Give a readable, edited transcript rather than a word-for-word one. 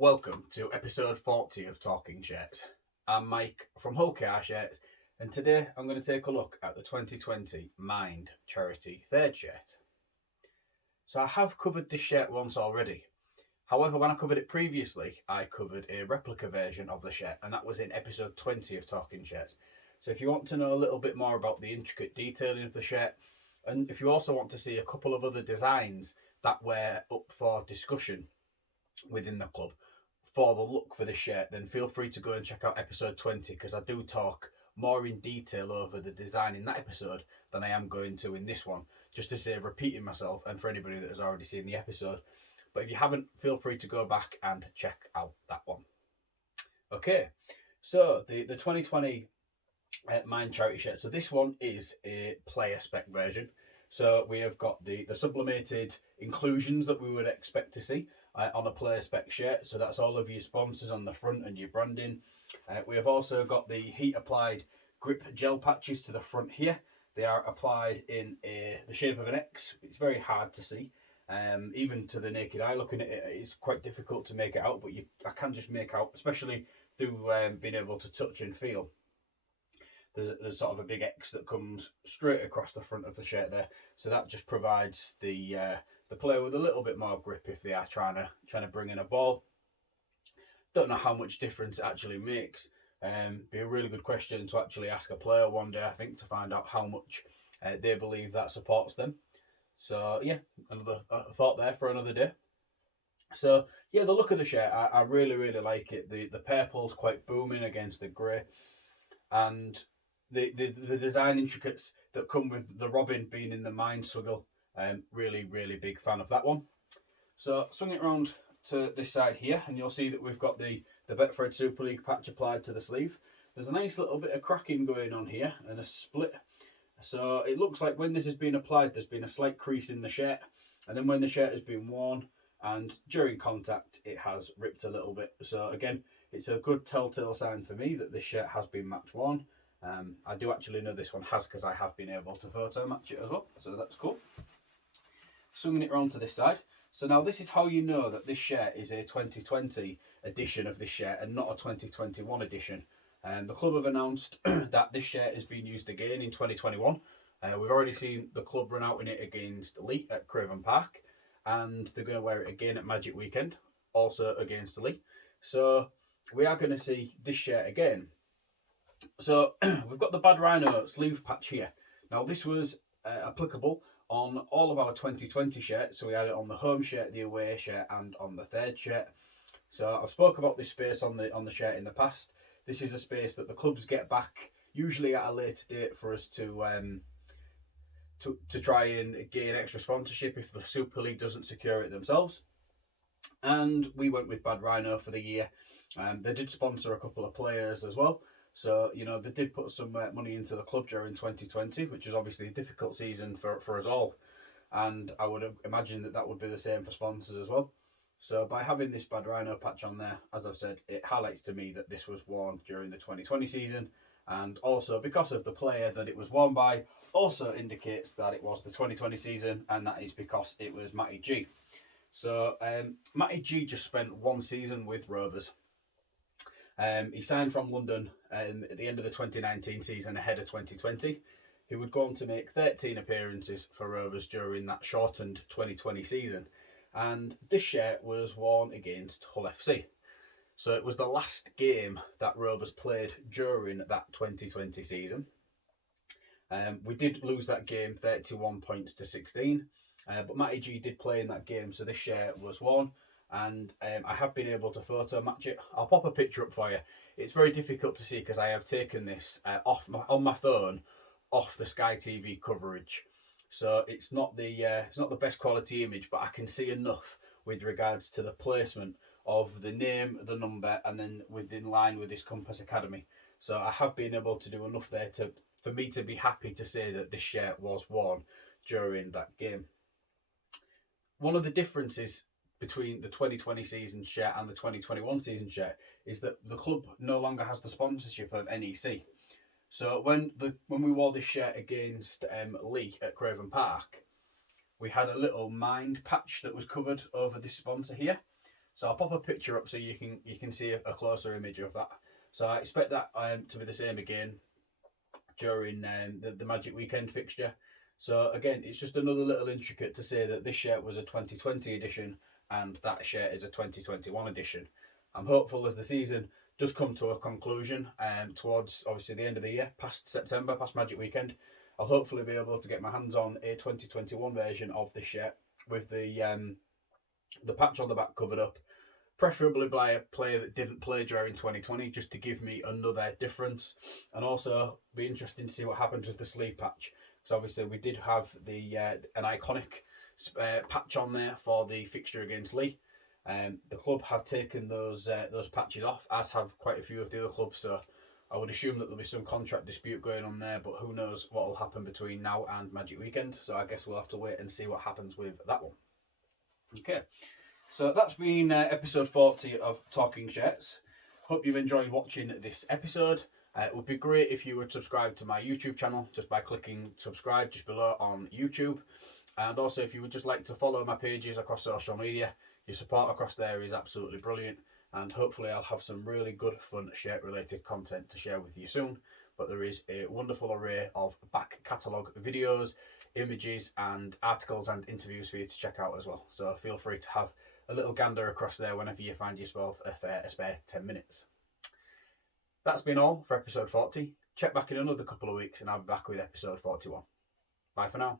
Welcome to episode 40 of Talking Shirts. I'm Mike from Hull KR Shirts, and today I'm going to take a look at the 2020 Mind Charity third shirt. So I have covered this shirt once already. However, when I covered it previously, I covered a replica version of the shirt, and that was in episode 20 of Talking Shirts. So if you want to know a little bit more about the intricate detailing of the shirt, and if you also want to see a couple of other designs that were up for discussion within the club for the look for this shirt, then feel free to go and check out episode 20, because I do talk more in detail over the design in that episode than I am going to in this one, just to save repeating myself and for anybody that has already seen the episode. But if you haven't, feel free to go back and check out that one. Okay, so the 2020 Mind Charity shirt. So this one is a player spec version. So we have got the sublimated inclusions that we would expect to see on a player spec shirt. So that's all of your sponsors on the front and your branding. We have also got the heat applied grip gel patches to the front here. They are applied in the shape of an X. It's very hard to see. Even to the naked eye looking at it, it's quite difficult to make it out, but I can just make out, especially through being able to touch and feel. There's sort of a big X that comes straight across the front of the shirt there, so that just provides the player with a little bit more grip if they are trying to bring in a ball. Don't know how much difference it actually makes. Be a really good question to actually ask a player one day, I think, to find out how much they believe that supports them. So yeah, another thought there for another day. So yeah, the look of the shirt, I really like it. The purple's quite booming against the grey, and the design intricates that come with the robin being in the mind swiggle. Really big fan of that one. So swing it around to this side here, and you'll see that we've got the Betfred Super League patch applied to the sleeve. There's a nice little bit of cracking going on here and a split. So it looks like when this has been applied, there's been a slight crease in the shirt, and then when the shirt has been worn and during contact, it has ripped a little bit. So again, it's a good telltale sign for me that this shirt has been match worn. I do actually know this one has, because I have been able to photo match it as well, so that's cool. Swinging it around to this side. So now this is how you know that this shirt is a 2020 edition of this shirt and not a 2021 edition. The club have announced that this shirt is being used again in 2021. We've already seen the club run out in it against Lee at Craven Park, and they're going to wear it again at Magic Weekend, also against Lee. So we are going to see this shirt again. So we've got the Bad Rhino sleeve patch here. Now this was applicable on all of our 2020 shirts. So we had it on the home shirt, the away shirt, and on the third shirt. So I've spoke about this space on the shirt in the past. This is a space that the clubs get back, usually at a later date, for us to try and gain extra sponsorship if the Super League doesn't secure it themselves. And we went with Bad Rhino for the year. They did sponsor a couple of players as well. So, you know, they did put some money into the club during 2020, which was obviously a difficult season for us all. And I would imagine that would be the same for sponsors as well. So by having this Bad Rhino patch on there, as I've said, it highlights to me that this was worn during the 2020 season. And also, because of the player that it was worn by, also indicates that it was the 2020 season, and that is because it was Matty Gee. So Matty Gee just spent one season with Rovers. He signed from London at the end of the 2019 season, ahead of 2020. He would go on to make 13 appearances for Rovers during that shortened 2020 season. And this shirt was worn against Hull FC. So it was the last game that Rovers played during that 2020 season. We did lose that game 31 points to 16. But Matty Gee did play in that game, so this shirt was worn. And I have been able to photo match it. I'll pop a picture up for you. It's very difficult to see because I have taken this on my phone off the Sky TV coverage, so it's not the best quality image, but I can see enough with regards to the placement of the name, the number, and then within line with this Compass Academy. So I have been able to do enough there for me to be happy to say that this shirt was worn during that game. One of the differences between the 2020 season shirt and the 2021 season shirt is that the club no longer has the sponsorship of NEC. So when we wore this shirt against Lee at Craven Park, we had a little mind patch that was covered over this sponsor here. So I'll pop a picture up so you can see a closer image of that. So I expect that to be the same again during the Magic Weekend fixture. So again, it's just another little intricate to say that this shirt was a 2020 edition and that shirt is a 2021 edition. I'm hopeful as the season does come to a conclusion towards obviously the end of the year, past September, past Magic Weekend, I'll hopefully be able to get my hands on a 2021 version of this shirt with the patch on the back covered up, preferably by a player that didn't play during 2020, just to give me another difference. And also be interesting to see what happens with the sleeve patch. So obviously we did have an iconic patch on there for the fixture against Leigh. The club have taken those patches off, as have quite a few of the other clubs. So I would assume that there'll be some contract dispute going on there, but who knows what will happen between now and Magic Weekend. So I guess we'll have to wait and see what happens with that one. Okay, so that's been episode 40 of Talking Shirts. Hope you've enjoyed watching this episode. It would be great if you would subscribe to my YouTube channel just by clicking subscribe just below on YouTube. And also if you would just like to follow my pages across social media, your support across there is absolutely brilliant. And hopefully I'll have some really good, fun shirt-related content to share with you soon. But there is a wonderful array of back catalogue videos, images and articles and interviews for you to check out as well. So feel free to have a little gander across there whenever you find yourself a spare 10 minutes. That's been all for episode 40. Check back in another couple of weeks and I'll be back with episode 41. Bye for now.